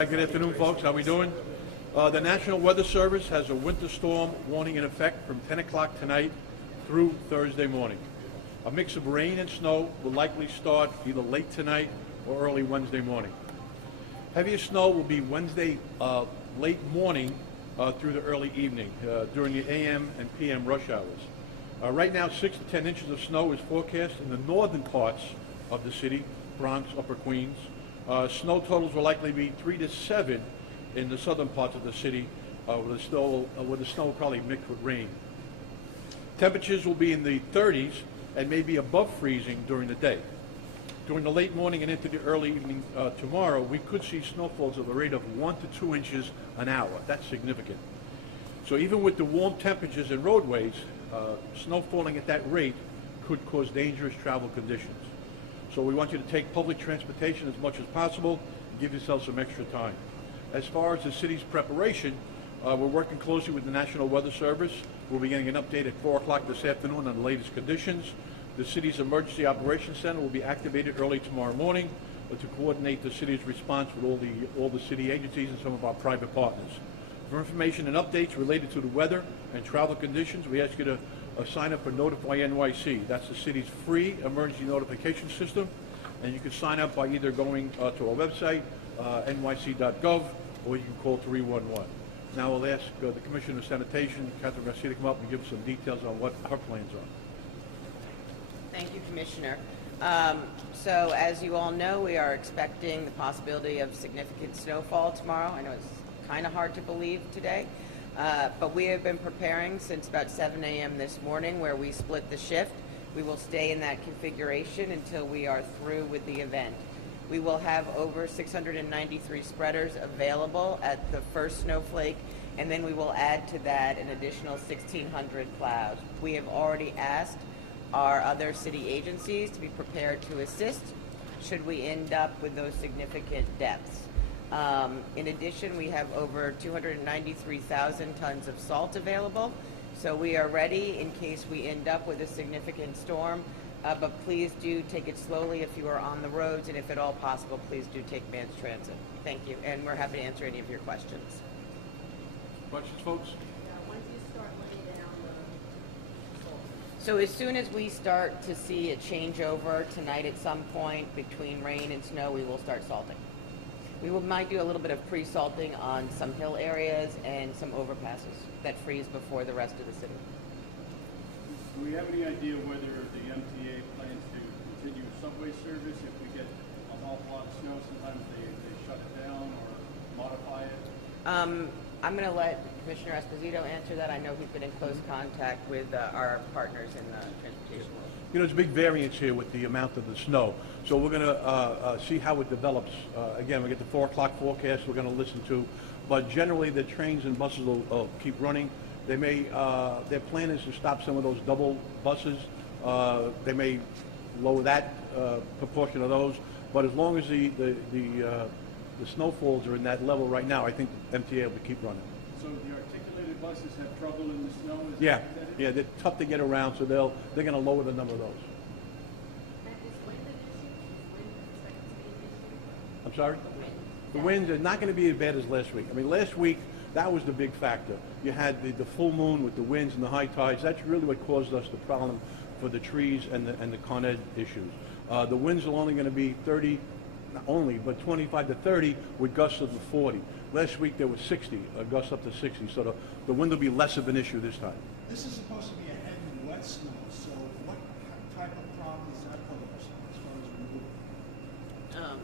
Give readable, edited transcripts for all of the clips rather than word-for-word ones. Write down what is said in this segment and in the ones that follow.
Good afternoon, folks. How we doing? The National Weather Service has a winter storm warning in effect from 10 o'clock tonight through Thursday morning. A mix of rain and snow will likely start either late tonight or early Wednesday morning. Heaviest snow will be Wednesday late morning through the early evening during the AM and PM rush hours. Right now, 6 to 10 inches of snow is forecast in the northern parts of the city, Bronx, Upper Queens. Snow totals will likely be 3 to 7 in the southern parts of the city, with the snow probably mixed with rain. Temperatures will be in the 30s and may be above freezing during the day. During the late morning and into the early evening tomorrow, we could see snowfalls at the rate of 1 to 2 inches an hour. That's significant. So even with the warm temperatures and roadways, snow falling at that rate could cause dangerous travel conditions. So we want you to take public transportation as much as possible and give yourself some extra time. As far as the city's preparation, we're working closely with the National Weather Service. We'll be getting an update at 4 o'clock this afternoon on the latest conditions. The city's Emergency Operations Center will be activated early tomorrow morning to coordinate the city's response with all the city agencies and some of our private partners. For information and updates related to the weather and travel conditions, we ask you to sign up for Notify NYC. That's the city's free emergency notification system, and you can sign up by either going to our website, nyc.gov, or you can call 311. Now I'll ask the Commissioner of Sanitation, Catherine Garcia, to come up and give us some details on what her plans are. Thank you, Commissioner. So as you all know, we are expecting the possibility of significant snowfall tomorrow. I know it's kind of hard to believe today. But we have been preparing since about 7 a.m. this morning, where we split the shift. We will stay in that configuration until we are through with the event. We will have over 693 spreaders available at the first snowflake, and then we will add to that an additional 1,600 plows. We have already asked our other city agencies to be prepared to assist should we end up with those significant depths. In addition, we have over 293,000 tons of salt available, so we are ready in case we end up with a significant storm, but please do take it slowly if you are on the roads, and if at all possible, please do take mass transit. Thank you, and we're happy to answer any of your questions. Questions, folks? When do you start laying down the salt? So as soon as we start to see a changeover tonight at some point between rain and snow, we will start salting. We might do a little bit of pre-salting on some hill areas and some overpasses that freeze before the rest of the city. Do we have any idea whether the MTA plans to continue subway service if we get an awful lot of snow? Sometimes they shut it down or modify it. I'm going to let Commissioner Esposito answer that. I know he's been in close contact with our partners in the transportation world. You know, there's a big variance here with the amount of the snow. So we're going to see how it develops. Again, we get the 4 o'clock forecast we're going to listen to. But generally, the trains and buses will keep running. They may, their plan is to stop some of those double buses. They may lower that proportion of those. But as long as the snowfalls are in that level right now, I think the MTA will keep running. So the articulated buses have trouble in the snow? Yeah, they're tough to get around, so they're going to lower the number of those. And is wind an issue? Is wind expected to be an issue? I'm sorry? The wind. The winds are not going to be as bad as last week. I mean, last week, that was the big factor. You had the full moon with the winds and the high tides. That's really what caused us the problem for the trees and the Con Ed issues. The winds are only going to be 30, not only, but 25 to 30 with gusts of 40. Last week there was 60, gusts up to 60, so the wind will be less of an issue this time. This is supposed to be a heavy wet snow, so what type of problem does that pose as far as removal?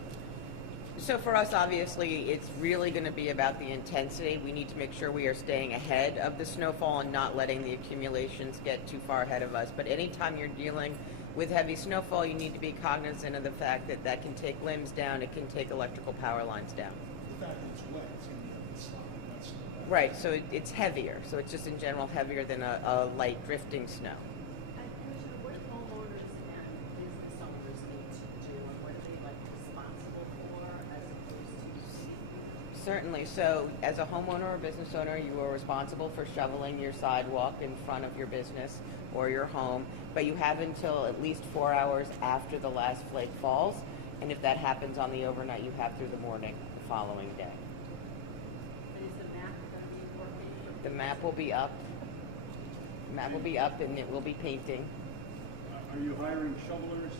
So for us, obviously, it's really going to be about the intensity. We need to make sure we are staying ahead of the snowfall and not letting the accumulations get too far ahead of us. But anytime you're dealing with heavy snowfall, you need to be cognizant of the fact that that can take limbs down, it can take electrical power lines down. The fact that it's wet, it's going to be a snow. That's the Right, so it's heavier. So it's just in general heavier than a light drifting snow. And Commissioner, what do homeowners and business owners need to do, and what are they responsible for as opposed to? Certainly. So as a homeowner or business owner, you are responsible for shoveling your sidewalk in front of your business or your home, but you have until at least 4 hours after the last flake falls, and if that happens on the overnight, you have through the morning following day. And is the map going to be working? The map will be up. The map will be up, and it will be painting. Are you hiring shovelers?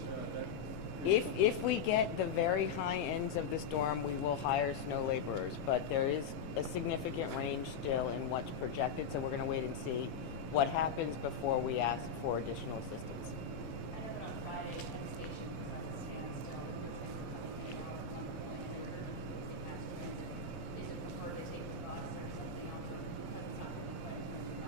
If we get the very high ends of the storm, we will hire snow laborers, but there is a significant range still in what's projected, so we're going to wait and see what happens before we ask for additional assistance. I know that on Friday, Sanitation was at a standstill because they were coming in hour is it preferred to take the bus or something else? Because it's not going to play anything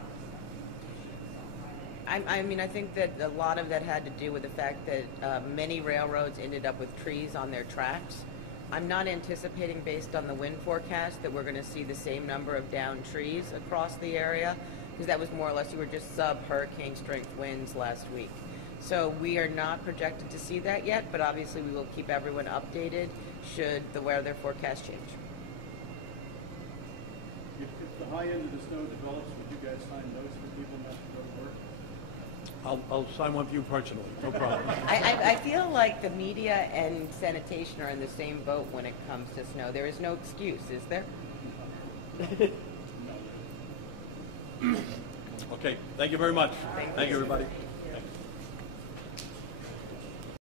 else. I mean, I think that a lot of that had to do with the fact that many railroads ended up with trees on their tracks. I'm not anticipating, based on the wind forecast, that we're going to see the same number of downed trees across the area, because that was more or less, you were just sub-hurricane strength winds last week. So we are not projected to see that yet, but obviously we will keep everyone updated should the weather forecast change. If the high end of the snow develops, would you guys sign notes for people not to go to work? I'll sign one for you personally, no problem. I feel like the media and sanitation are in the same boat when it comes to snow. There is no excuse, is there? Okay, thank you very much. Thank Thank you, you. everybody.